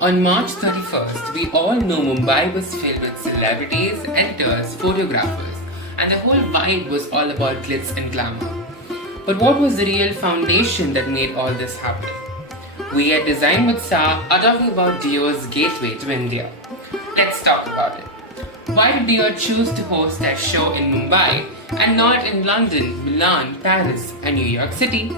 On March 31st, we all know Mumbai was filled with celebrities, actors, photographers, and the whole vibe was all about glitz and glamour. But what was the real foundation that made all this happen? We at Design with Sa are talking about Dior's gateway to India. Let's talk about it. Why did Dior choose to host that show in Mumbai and not in London, Milan, Paris, and New York City?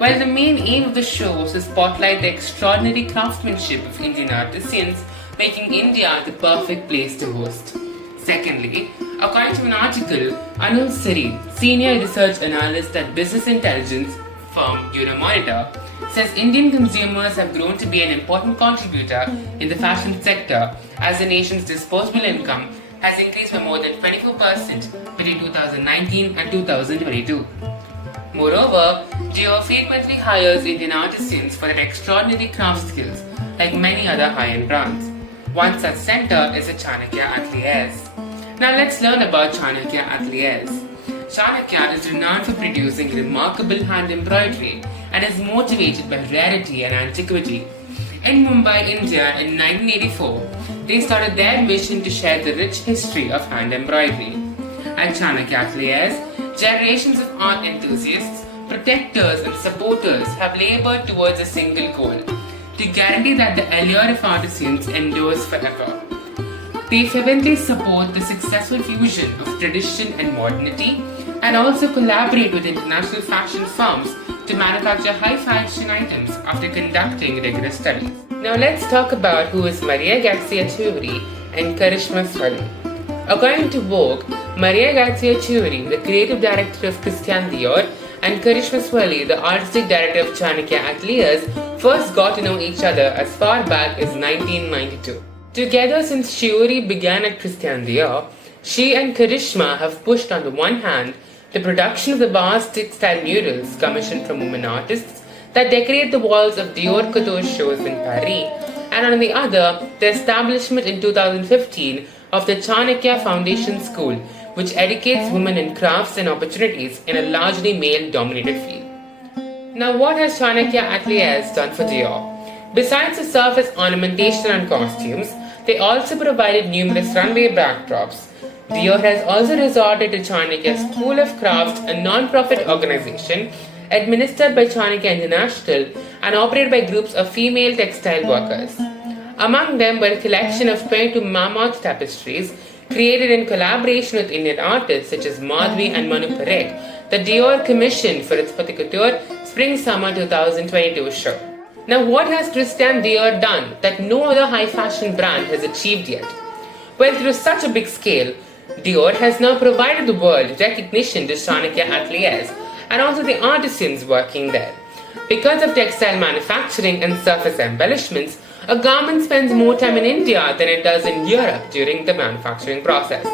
Well, the main aim of the show was to spotlight the extraordinary craftsmanship of Indian artisans, making India the perfect place to host. Secondly, according to an article, Anil Siri, senior research analyst at business intelligence firm Euromonitor, says Indian consumers have grown to be an important contributor in the fashion sector as the nation's disposable income has increased by more than 24% between 2019 and 2022. Moreover, Dior frequently hires Indian artisans for their extraordinary craft skills, like many other high-end brands. One such center is the Chanakya Ateliers. Now let's learn about Chanakya Ateliers. Chanakya is renowned for producing remarkable hand embroidery and is motivated by rarity and antiquity. In Mumbai, India in 1984, they started their mission to share the rich history of hand embroidery. At Chanakya Ateliers, generations of art enthusiasts, protectors and supporters have labored towards a single goal, to guarantee that the allure of artisans endures forever. They fervently support the successful fusion of tradition and modernity and also collaborate with international fashion firms to manufacture high fashion items after conducting rigorous studies. Now let's talk about who is Maria Grazia Chiuri and Karishma Swali. According to Vogue, Maria Grazia Chiuri, the creative director of Christian Dior, and Karishma Swali, the artistic director of Chanakya Ateliers, first got to know each other as far back as 1992. Together since Chiuri began at Christian Dior, she and Karishma have pushed on the one hand the production of the vast textile murals commissioned from women artists that decorate the walls of Dior Couture shows in Paris, and on the other, the establishment in 2015 of the Chanakya Foundation School, which educates women in crafts and opportunities in a largely male-dominated field. Now, what has Chanakya Ateliers done for Dior? Besides the surface ornamentation and costumes, they also provided numerous runway backdrops. Dior has also resorted to Chanakya School of Crafts, a non-profit organization administered by Chanakya International and operated by groups of female textile workers. Among them were a collection of 22 mammoth tapestries created in collaboration with Indian artists such as Madhvi and Manu Parekh that Dior commissioned for its Haute Couture Spring-Summer 2022 show. Now, what has Christian Dior done that no other high fashion brand has achieved yet? Well, through such a big scale, Dior has now provided the world recognition to Chanakya Ateliers and also the artisans working there. Because of textile manufacturing and surface embellishments, a garment spends more time in India than it does in Europe during the manufacturing process.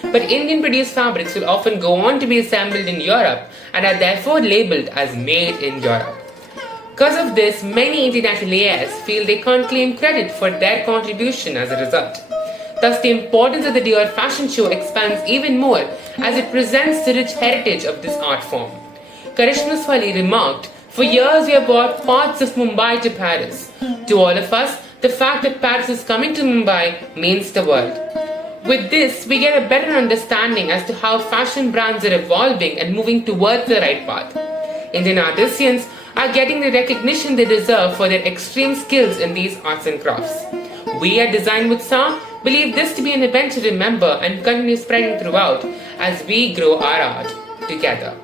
But Indian produced fabrics will often go on to be assembled in Europe and are therefore labelled as made in Europe. Because of this, many Indian ateliers feel they can't claim credit for their contribution as a result. Thus, the importance of the Dior Fashion Show expands even more as it presents the rich heritage of this art form. Karishma Swali remarked, "For years we have brought parts of Mumbai to Paris. To all of us, the fact that Paris is coming to Mumbai means the world." With this, we get a better understanding as to how fashion brands are evolving and moving towards the right path. Indian artisans are getting the recognition they deserve for their extreme skills in these arts and crafts. We at Design with Sa believe this to be an event to remember and continue spreading throughout as we grow our art together.